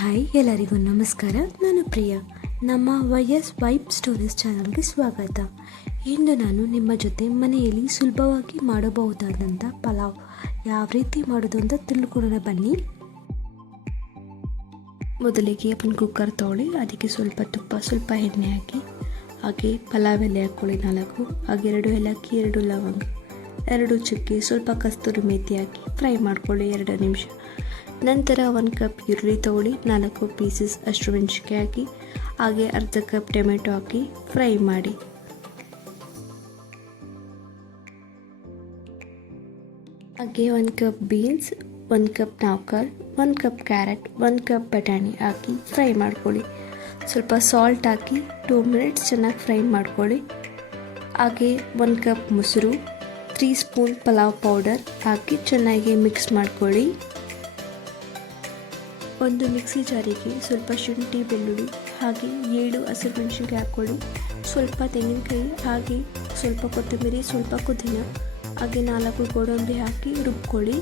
Hi, ಎಲ್ಲರಿಗೂ ನಮಸ್ಕಾರ. ನಾನು ಪ್ರಿಯಾ. ನಮ್ಮ YS ವೈಬ್ ಸ್ಟೋರೀಸ್ ಚಾನಲ್ಗೆ ಸ್ವಾಗತ. ಇಂದು ನಾನು ನಿಮ್ಮ ಜೊತೆ ಮನೆಯಲ್ಲಿ ಸುಲಭವಾಗಿ ಮಾಡಬಹುದಾದಂಥ ಪಲಾವ್ ಯಾವ ರೀತಿ ಮಾಡೋದು ಅಂತ ತಿಳ್ಕೊಳ್ಳೋಣ ಬನ್ನಿ. ಮೊದಲಿಗೆ ಒಂದು ಕುಕ್ಕರ್ ತೊಗೊಳ್ಳಿ, ಅದಕ್ಕೆ ಸ್ವಲ್ಪ ತುಪ್ಪ, ಸ್ವಲ್ಪ ಎಣ್ಣೆ ಹಾಕಿ, ಹಾಗೆ ಪಲಾವ್ ಎಲೆ ಹಾಕ್ಕೊಳ್ಳಿ 4, ಹಾಗೆ 2 ಏಲಕ್ಕಿ, 2 ಲವಂಗ, 2 ಚಕ್ಕೆ, ಸ್ವಲ್ಪ ಕಸ್ತೂರಿ ಮೇಥಿ ಹಾಕಿ ಫ್ರೈ ಮಾಡ್ಕೊಳ್ಳಿ 2 ನಿಮಿಷ. ನಂತರ 1 ಕಪ್ ಈರುಳ್ಳಿ ತೊಗೊಳ್ಳಿ, 4 ಪೀಸಸ್ ಹಸಿಮೆಣಸಿನಕಾಯಿ ಹಾಕಿ, ಹಾಗೆ ಅರ್ಧ ಕಪ್ ಟೊಮೆಟೊ ಹಾಕಿ ಫ್ರೈ ಮಾಡಿ. ಹಾಗೆ 1 ಕಪ್ ಬೀನ್ಸ್, 1 ಕಪ್ ನೌಕಲ್, 1 ಕಪ್ ಕ್ಯಾರೆಟ್, 1 ಕಪ್ ಬಟಾಣಿ ಹಾಕಿ ಫ್ರೈ ಮಾಡ್ಕೊಳ್ಳಿ. ಸ್ವಲ್ಪ ಸಾಲ್ಟ್ ಹಾಕಿ 2 ಮಿನಿಟ್ಸ್ ಚೆನ್ನಾಗಿ ಫ್ರೈ ಮಾಡ್ಕೊಳ್ಳಿ. ಹಾಗೆ 1 ಕಪ್ ಮೊಸರು, 3 ಸ್ಪೂನ್ ಪಲಾವ್ ಪೌಡರ್ ಹಾಕಿ ಚೆನ್ನಾಗಿ ಮಿಕ್ಸ್ ಮಾಡ್ಕೊಳ್ಳಿ. ಒಂದು ಮಿಕ್ಸಿ ಜಾರಿಗೆ ಸ್ವಲ್ಪ ಶುಂಠಿ, ಬೆಳ್ಳುಳ್ಳಿ, ಹಾಗೆ 7 ಹಸಿಮೆಣಸಿನಕಾಯಿ ಹಾಕ್ಕೊಳ್ಳಿ, ಸ್ವಲ್ಪ ತೆಂಗಿನಕಾಯಿ, ಹಾಗೆ ಸ್ವಲ್ಪ ಕೊತ್ತಂಬರಿ, ಸ್ವಲ್ಪ ಪುದೀನ, ಹಾಗೆ 4 ಗೋಡಂಬಿ ಹಾಕಿ ರುಬ್ಕೊಳ್ಳಿ.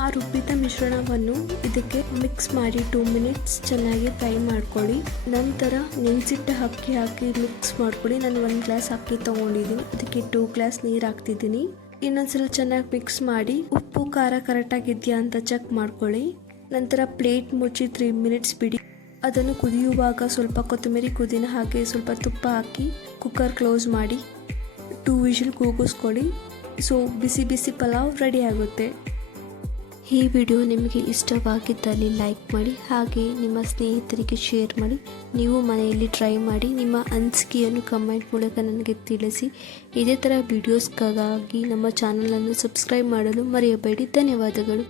ಆ ರುಬ್ಬಿದ ಮಿಶ್ರಣವನ್ನು ಇದಕ್ಕೆ ಮಿಕ್ಸ್ ಮಾಡಿ 2 ಮಿನಿಟ್ಸ್ ಚೆನ್ನಾಗಿ ಫ್ರೈ ಮಾಡ್ಕೊಳ್ಳಿ. ನಂತರ ನೆನೆಸಿಟ್ಟ ಅಕ್ಕಿ ಹಾಕಿ ಮಿಕ್ಸ್ ಮಾಡ್ಕೊಳ್ಳಿ. ನಾನು 1 ಗ್ಲಾಸ್ ಅಕ್ಕಿ ತೊಗೊಂಡಿದ್ದೀನಿ, ಅದಕ್ಕೆ 2 ಗ್ಲಾಸ್ ನೀರು ಹಾಕ್ತಿದ್ದೀನಿ. ಇನ್ನೊಂದ್ಸಲ ಚೆನ್ನಾಗಿ ಮಿಕ್ಸ್ ಮಾಡಿ ಉಪ್ಪು ಖಾರ ಕರೆಕ್ಟಾಗಿದೆಯಾ ಅಂತ ಚೆಕ್ ಮಾಡ್ಕೊಳ್ಳಿ. ನಂತರ ಪ್ಲೇಟ್ ಮುಚ್ಚಿ 3 ಮಿನಿಟ್ಸ್ ಬಿಡಿ. ಅದನ್ನು ಕುದಿಯುವಾಗ ಸ್ವಲ್ಪ ಕೊತ್ತಂಬರಿ, ಪುದೀನ, ಹಾಗೆ ಸ್ವಲ್ಪ ತುಪ್ಪ ಹಾಕಿ ಕುಕ್ಕರ್ ಕ್ಲೋಸ್ ಮಾಡಿ 2 ವಿಷಲ್ ಕೂಗಿಸ್ಕೊಳ್ಳಿ. ಸೊ ಬಿಸಿ ಬಿಸಿ ಪಲಾವ್ ರೆಡಿ ಆಗುತ್ತೆ. ಈ ವಿಡಿಯೋ ನಿಮಗೆ ಇಷ್ಟವಾಗಿದ್ದಲ್ಲಿ ಲೈಕ್ ಮಾಡಿ, ಹಾಗೆ ನಿಮ್ಮ ಸ್ನೇಹಿತರಿಗೆ ಶೇರ್ ಮಾಡಿ. ನೀವು ಮನೆಯಲ್ಲಿ ಟ್ರೈ ಮಾಡಿ ನಿಮ್ಮ ಅನಿಸಿಕೆಯನ್ನು ಕಮೆಂಟ್ ಮೂಲಕ ನನಗೆ ತಿಳಿಸಿ. ಇದೇ ಥರ ವಿಡಿಯೋಸ್ಗಾಗಿ ನಮ್ಮ ಚಾನಲನ್ನು ಸಬ್ಸ್ಕ್ರೈಬ್ ಮಾಡಲು ಮರೆಯಬೇಡಿ. ಧನ್ಯವಾದಗಳು.